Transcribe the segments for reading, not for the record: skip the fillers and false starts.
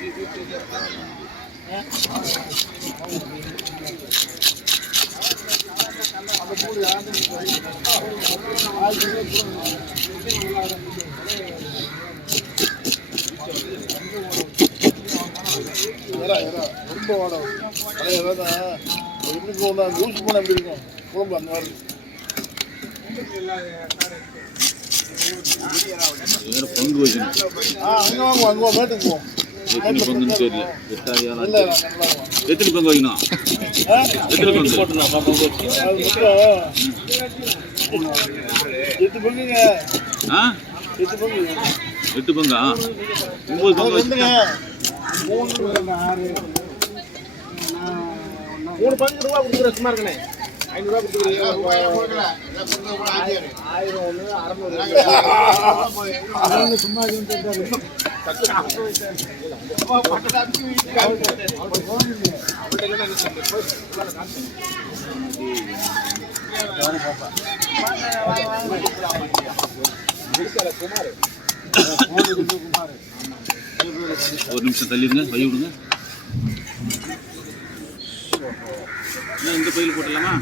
ரொம்ப வாடம் எப்படி போனா ஊசி போனா எப்படி இருக்கும் குழம்பு அந்த மாதிரி பங்கு வைக்கணும். அங்கே வாங்குவோம் அங்கே மேட்டுக்கு போவோம். எத்தனை பங்குன்னு தெரியல. எத்தனை பங்கு வைக்கணும்? எத்தனை பங்கு போட்டணும்? 8 பங்குங்க. 8 பங்கு. 8 பங்கா? 9 பங்கு வச்சுங்க. 3 பங்கு ரூபா கொடுக்குற சும்மா இருக்கனே. 500 ரூபா கொடுக்குறீங்க. 1000 ஒன்று 600 சும்மா இருக்குன்னு ஒரு நிமிஷம் தள்ளிடுங்க, வை விடுங்க. இந்த பையில் போட்டலாமா?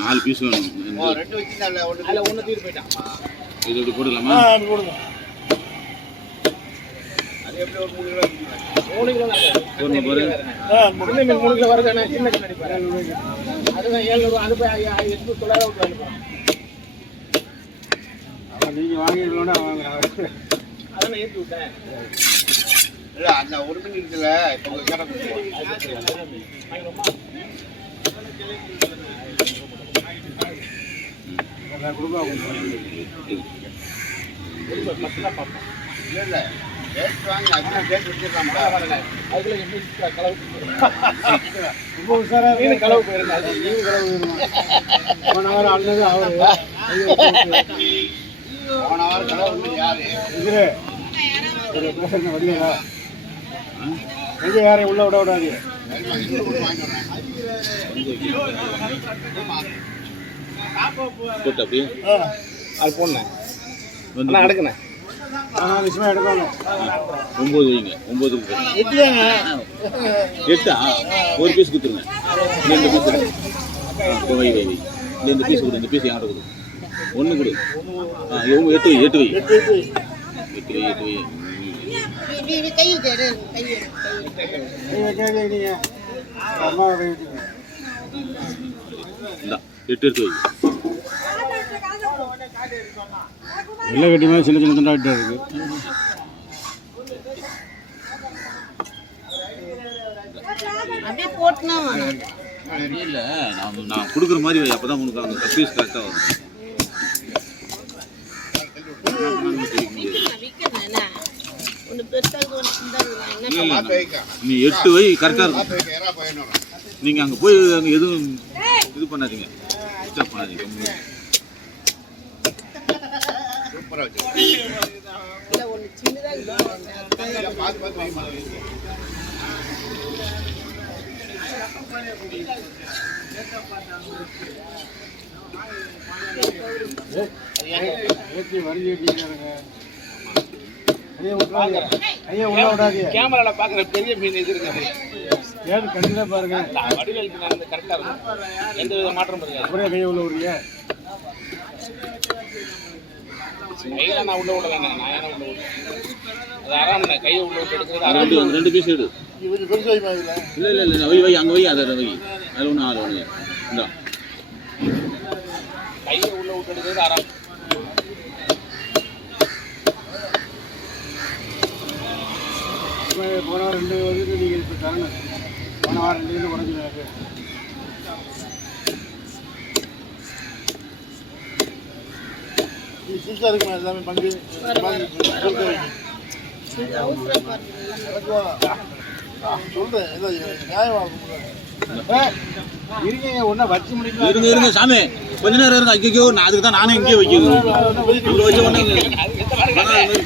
நாலு பீஸ் வேணும். இது எப்படி போடலாமா? நீங்க வாங்கிடுவோம்னா வாங்குறேன். அதான் ஏற்றி விட்டேன். இல்லை அந்த ஒரு மணி இருக்குல்ல இப்போ கேட்ட கொடுப்பா இல்லை இல்லை டேஸ்ட் வாங்கி அதுதான் டேஸ்ட் வச்சுருக்காங்க. அதுக்குள்ள எப்படி கலவு ரொம்ப உஷாராக மீன் கலவு போயிருங்க. அது மீன் கலவு போயிருமா? போன வாரம் அண்ணது அவரு போன வாரம் கலவு யாரு இது வழியா எங்கே யாரையும் உள்ள விட விடாது. போட்டு அப்படியே அது போடணேன் அடுக்கணேன். விஷயமா எடுக்கணும். 9 வைங்க. 9 8 ஒரு பீஸ் கொடுத்துருங்க. 2 பீஸ் வை வை வை. இந்த பீஸ் கொடு. இந்த பீஸ் யார்கிட்ட கொடு. 1 கொடு. 8 வை 8 வை 8 வை. கை தேடு கை நீங்க அம்மா இந்தா 8 எடுத்து வை. வெள்ளை கட்டி மாதிரி சின்ன சின்ன துண்டாகிட்டே இருக்கு. அப்படியே போட்டுனா இல்லை நான் கொடுக்குற மாதிரி வை. அப்போ தான் உனக்கு அந்த பீஸ் கரெக்டாக வரும். நீ 8 வை கரெக்டாக இருக்கும். நீங்கள் அங்கே போய் அங்கே எதுவும் இது பண்ணாதீங்க, டிஸ்டர்ப் பண்ணாதீங்க. கேமரால பாக்குற பெரிய மீன் இது இருக்குது. கண்டிப்பா பாருங்க. வடிவேல் கரெக்டா இருக்கும். எந்த வித மாற்றம் இருக்காது. அப்படியே கையை உள்ள விடுங்க. கையில நான் உள்ள விட வேண்டாம். நான் ஏன்னா உள்ள விடுறேன். அது ஆறாம கையை உள்ள விட்டு எடுக்கிறது. 2 பீஸ் எடு. இல்லை இல்லை இல்லை வை வை அங்கே வை. அதை வை. அதில் ஒன்று ஆறு ஒன்று இந்தா கையை உள்ள விட்டு எடுக்கிறது ஆறாம். போன வாரம் 2 வந்து நீங்கள் இப்போ தரணும். போன வாரம் 2 குறைஞ்சி எனக்கு புதுசாக இருக்குமா எல்லாமே பங்கு சொல்கிறேன் ஏதோ நியாயமாக இருக்கீங்க ஒன்றா வச்சு முடிக்கலாம். இருங்க சாமி கொஞ்ச நேரம் இருங்க. ஐயோ நான் அதுக்கு தான் நானே இங்கேயே வைக்கணும். இவ்வளோ வச்ச உடனே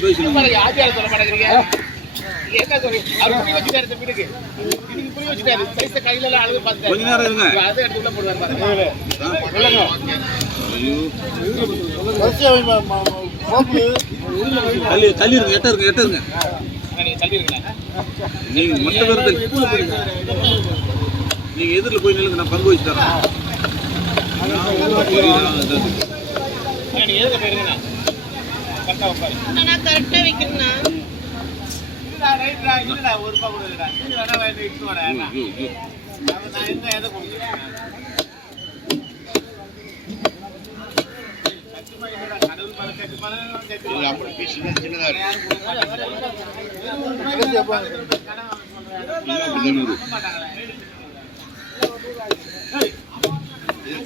பேசணும். ஆச்சாரம் சொல்ல மாட்டேங்கிறீங்க. என்ன சொல்றீங்க? அவர் புரிய வச்சுட்டாரு இந்த வீட்டுக்கு. இதுக்கு புரிய வச்சுட்டாரு. சைஸ கையில எல்லாம் அளவு பார்த்தாரு. கொஞ்ச நேரம் இருங்க. அதை எடுத்து உள்ள போடுவார் பாருங்க. ஐயோ கல்வி தள்ளி இருங்க. எட்ட இருங்க. நீங்க தள்ளி இருக்கீங்களா? நீங்க மொத்த பேருக்கு நீங்க எதிரில் போய் நில்லுங்க. நான் பங்கு வச்சு தரேன். நீங்க எதுக்கு போயிருங்கண்ணா? கரெக்டா உட்காரு. நான் கரெக்டா வைக்கிறேன்னா ஒரு ரூபா கூட இல்லடா. இது வேணா வாங்கி இட்டு வரேன். நான் என்ன எதை கொடுக்குறேன்? கடவுள் மேல கட்டு மேல அப்படி பீஸ் சின்னதாக இருக்கு.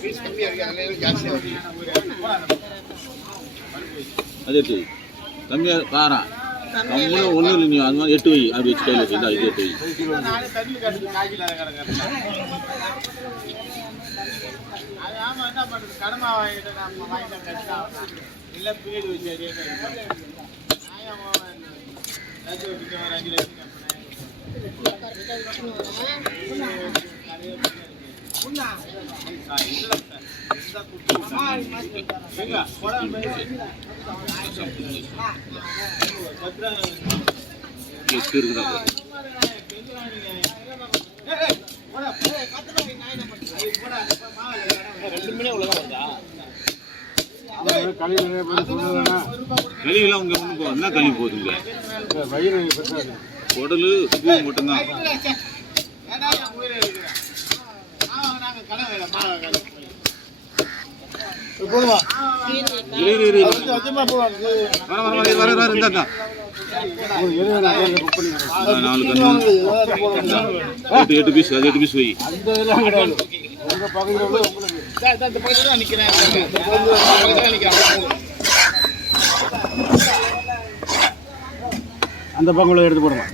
பீஸ் கம்மியாக இருக்கு, அதில் ஜாஸ்தியாக இருக்கு. அது எட்டு வை. கம்மியாக காரம் நம்மளும் ஒன்றும் இல்லை. நீ அது மாதிரி 8 வை. அப்படி வச்சு கையில் வச்சு இது 8 வை. நானே தண்ணி கட்டுறது காய்ச்சல் கிடக்கிறேன். அது ஆமா என்ன பண்றது? கடமை வாங்கிட்டு நம்ம வாங்கிட்டு கட்டா இல்லை பீடு வச்சு அஞ்சு லட்சம் கரெக்டா வச்சுன்னு எட்டு இருக்குதா? கழிவுலாம் உங்க ஒன்று போகும். என்ன கழிவு போகுதுங்க? குடலு பூ மட்டும்தான். போடுவா இரு. வர இருந்தாக்கா 4 கண்ணு 8 பீஸ். அது 8 பீஸ் வை. அந்த இதெல்லாம் கிடையாது. உங்கள் பகுதியில் உள்ள உங்களுக்கு இந்த பக்கத்துல தான் நிக்கிறேன். அந்த பங்குல எடுத்து போடுங்க.